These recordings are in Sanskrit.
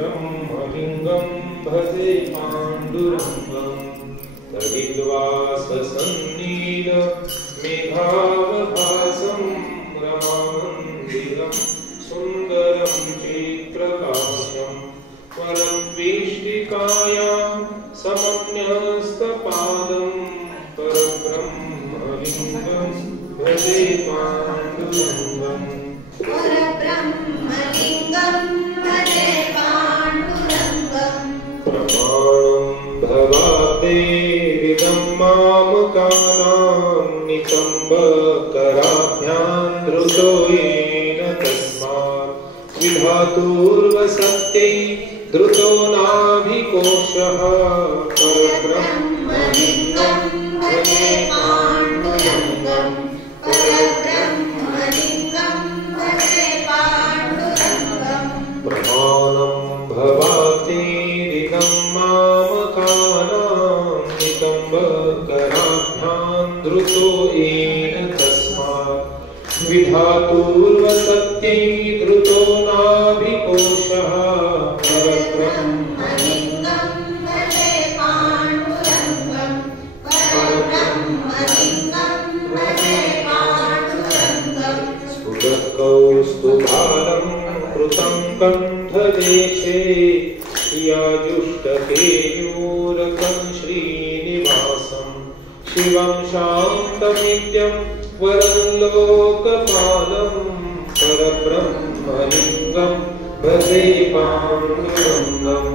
परब्रह्मलिङ्गं भजे पाण्डुरङ्गं तदिद्वाससन्नील मेघावभासं रमामन्दिरं सुन्दरं चित्प्रकाशं वरद्वेष्टिकायां समन्यस्तपादं परब्रह्मलिङ्गं भजे पाण्डुरङ्गम् परब्रह्मलिङ्गं भजे पाण्डुरङ्गम् प्रमाणं भवादेविदं मामकानां नितम्बकराभ्यां धृतो येन तस्मात् विधातुर्वसत्यै धृतो नाभिकोशः परब्रह्मलिङ्गं भजे पाण्डुरङ्गम् परब्रह्मलिङ्गं भजे पाण्डुरङ्गम् प्रमाणं भवातेरिदं मामकानां नितम्बकराभ्यां धृतो येन तस्मात् विधातुर्वसत्यै धृतो नाभिकोशः परब्रह्मलिङ्गं भजे पाण्डुरङ्गम् परब्रह्मलिङ्गं भजे पाण्डुरङ्गम् स्फुटकौस्तुभालं कृतं कण्ठदेशे याजुष्टकेयूरकं श्रीनिवासं शिवं शान्तमित्यं वरं लोकपालं परब्रह्मलिङ्गं भजे पाण्डुरङ्गं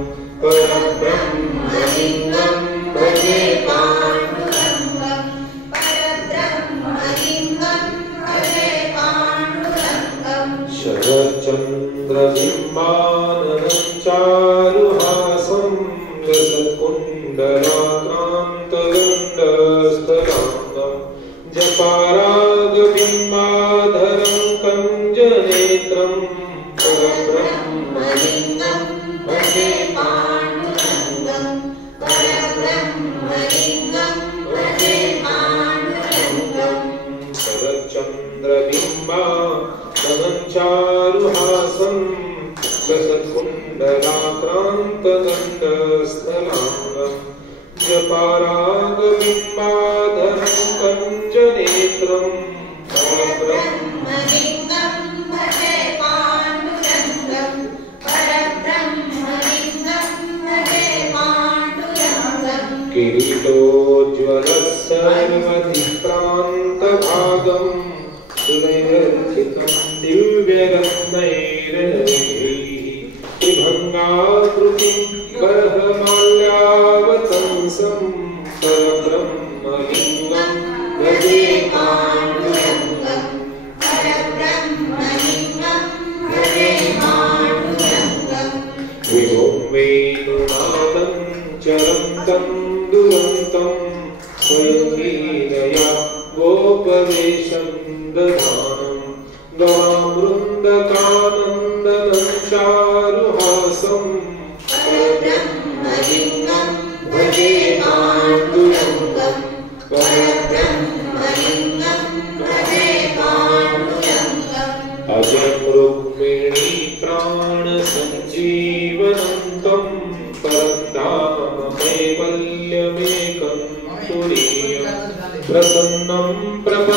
परब्रह्मलिङ्गं भजे पाण्डुरङ्गम् परब्रह्मलिङ्गं भजे पाण्डुरङ्गम् शरच्चन्द्रबिम्बाननं चारुहासं रसकुण्डलाक्रान्तगण्डस्थलाङ्गं जपारागबिम्बाधरं कञ्जनेत्रं परब्रह्मलिङ्गं भजे पाण्डुरङ्गम् परब्रह्मलिङ्गं भजे पाण्डुरङ्गम् शरच्चन्द्रबिम्बाननं चारुहासं रसकुण्डलाक्रान्तगण्डस्थलाङ्गं जपारागबिम्बाधरं कञ्जनेत्रं परब्रह्मलिङ्गं भजे पाण्डुरङ्गम् परब्रह्मलिङ्गं भजे पाण्डुरङ्गम् किरीटोज्ज्वलः सर्वधिक्रान्तभागं सुनैरर्चितं दिव्यरत्नैरनैः त्रिभङ्गाकृतिं बर्हमाल्यावतंसं परब्रह्मलिङ्गं भजे पाण्डुरङ्गम् परब्रह्मलिङ्गं भजे पाण्डुरङ्गम् विभुं वेणुनादं चरन्तं दुरन्तं स्वयं लीलया गोपवेशं दधानं गवामृन्दकानन्दनं चारुहासं परब्रह्मलिङ्गं भजे पाण्डुरङ्गम् परब्रह्मलिङ्गं भजे पाण्डुरङ्गम् अजं रुक्मिणी प्राणसञ्जीवनन्तं परन्धाम कैवल्यमेकं तुरीयं प्रसन्नं